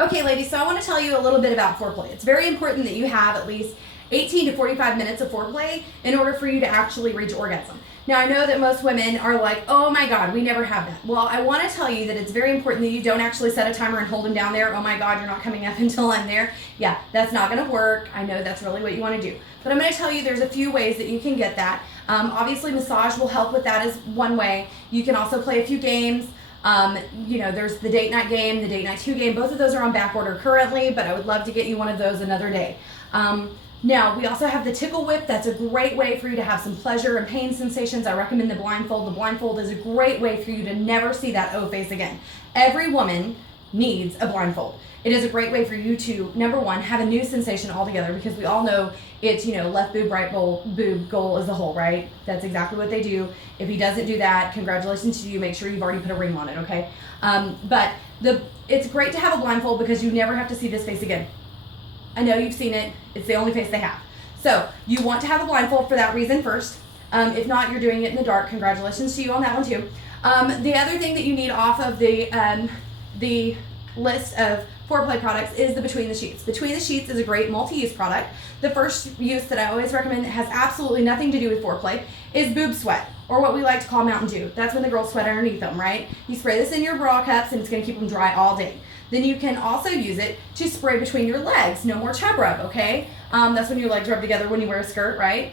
Okay, ladies, so I want to tell you a little bit about foreplay. It's very important that you have at least 18 to 45 minutes of foreplay in order for you to actually reach orgasm. Now, I know that most women are like, oh my God, we never have that. Well, I want to tell you that it's very important that you don't actually set a timer and hold him down there. Oh my God, you're not coming up until I'm there. Yeah, that's not going to work. I know that's really what you want to do. But I'm going to tell you there's a few ways that you can get that. Obviously, massage will help with that as one way. You can also play a few games. There's the date night game, the date night 2 game. Both of those are on back order currently, but I would love to get you one of those another day. Now, we also have the tickle whip. That's a great way for you to have some pleasure and pain sensations. I recommend the blindfold. The blindfold is a great way for you to never see that O face again. Every woman needs a blindfold. It is a great way for you to, number one, have a new sensation altogether, because we all know it's, left boob, right boob, goal is the hole, right? That's exactly what they do. If he doesn't do that, congratulations to you. Make sure you've already put a ring on it, okay? But it's great to have a blindfold because you never have to see this face again. I know you've seen it. It's the only face they have. So you want to have a blindfold for that reason first. If not, you're doing it in the dark. Congratulations to you on that one too. The other thing that you need off of the list of foreplay products is the Between the Sheets. Between the Sheets is a great multi-use product. The first use that I always recommend that has absolutely nothing to do with foreplay is boob sweat, or what we like to call Mountain Dew. That's when the girls sweat underneath them, right? You spray this in your bra cups and it's going to keep them dry all day. Then you can also use it to spray between your legs. No more tub rub, okay? That's when your legs rub together when you wear a skirt, right?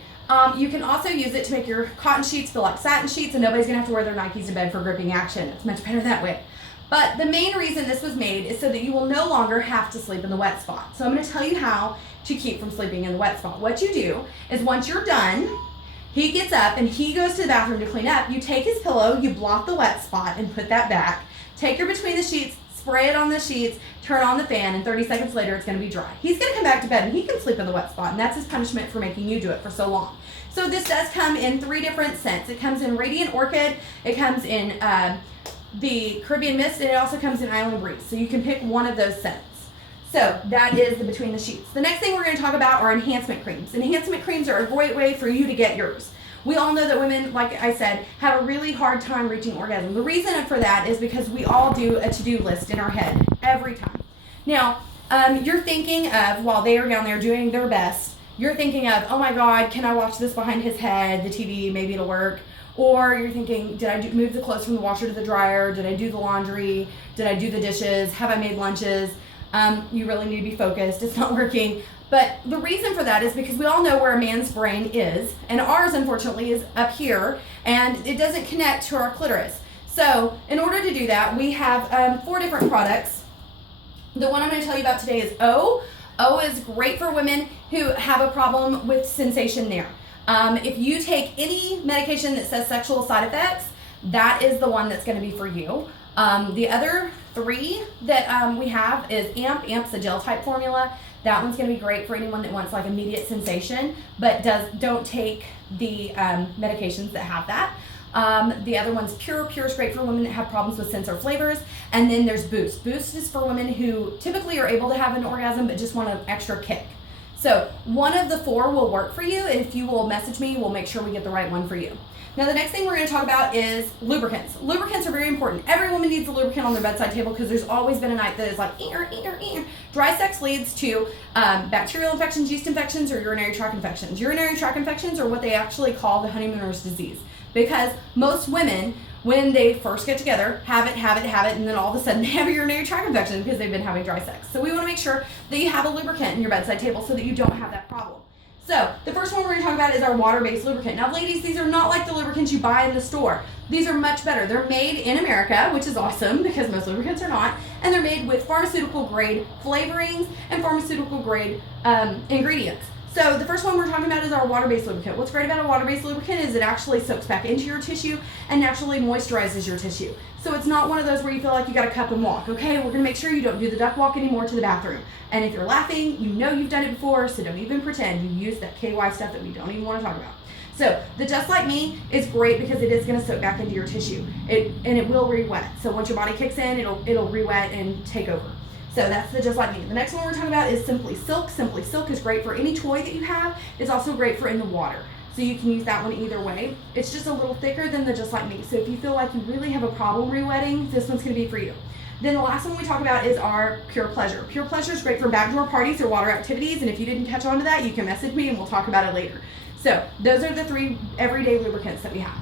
You can also use it to make your cotton sheets feel like satin sheets, and nobody's gonna have to wear their Nikes to bed for gripping action. It's much better that way. But the main reason this was made is so that you will no longer have to sleep in the wet spot. So I'm gonna tell you how to keep from sleeping in the wet spot. What you do is once you're done, he gets up and he goes to the bathroom to clean up. You take his pillow, you block the wet spot and put that back. Take your Between the Sheets, spray it on the sheets, turn on the fan, and 30 seconds later it's going to be dry. He's going to come back to bed and he can sleep in the wet spot, and that's his punishment for making you do it for so long. So this does come in 3 different scents. It comes in Radiant Orchid, it comes in the Caribbean Mist, and it also comes in Island Breeze. So you can pick one of those scents. So that is the Between the Sheets. The next thing we're going to talk about are enhancement creams. Enhancement creams are a great way for you to get yours. We all know that women, like I said, have a really hard time reaching orgasm. The reason for that is because we all do a to-do list in our head every time. Now, you're thinking of, while they are down there doing their best, you're thinking of, oh my God, can I watch this behind his head, the TV, maybe it'll work. Or you're thinking, did I move the clothes from the washer to the dryer? Did I do the laundry? Did I do the dishes? Have I made lunches? You really need to be focused. It's not working. But the reason for that is because we all know where a man's brain is, and ours, unfortunately, is up here, and it doesn't connect to our clitoris. So in order to do that, we have 4 different products. The one I'm going to tell you about today is O. O is great for women who have a problem with sensation there. If you take any medication that says sexual side effects, that is the one that's going to be for you. The other 3 that we have is AMP. AMP's a gel type formula. That one's going to be great for anyone that wants like immediate sensation, but don't take the medications that have that. The other one's Pure. Pure is great for women that have problems with scents or flavors. And then there's Boost. Boost is for women who typically are able to have an orgasm but just want an extra kick. So one of the 4 will work for you. If you will message me, we'll make sure we get the right one for you. Now, the next thing we're going to talk about is lubricants. Lubricants are very important. Every woman needs a lubricant on their bedside table because there's always been a night that is like, Dry sex leads to bacterial infections, yeast infections, or urinary tract infections. Urinary tract infections are what they actually call the honeymooner's disease, because most women, when they first get together, have it, and then all of a sudden they have a urinary tract infection because they've been having dry sex. So we want to make sure that you have a lubricant in your bedside table so that you don't have that problem. So the first one we're going to talk about is our water-based lubricant. Now, ladies, these are not like the lubricants you buy in the store. These are much better. They're made in America, which is awesome because most lubricants are not, and they're made with pharmaceutical-grade flavorings and pharmaceutical-grade ingredients. So the first one we're talking about is our water-based lubricant. What's great about a water-based lubricant is it actually soaks back into your tissue and naturally moisturizes your tissue. So it's not one of those where you feel like you got to cup and walk, okay? We're going to make sure you don't do the duck walk anymore to the bathroom. And if you're laughing, you know you've done it before, so don't even pretend. You use that KY stuff that we don't even want to talk about. So the Just Like Me is great because it is going to soak back into your tissue. It will re-wet. So once your body kicks in, it'll re-wet and take over. So that's the Just Like Me. The next one we're talking about is Simply Silk. Simply Silk is great for any toy that you have. It's also great for in the water. So you can use that one either way. It's just a little thicker than the Just Like Me. So if you feel like you really have a problem re-wetting, this one's going to be for you. Then the last one we talk about is our Pure Pleasure. Pure Pleasure is great for backdoor parties or water activities, and if you didn't catch on to that, you can message me and we'll talk about it later. So those are the 3 everyday lubricants that we have.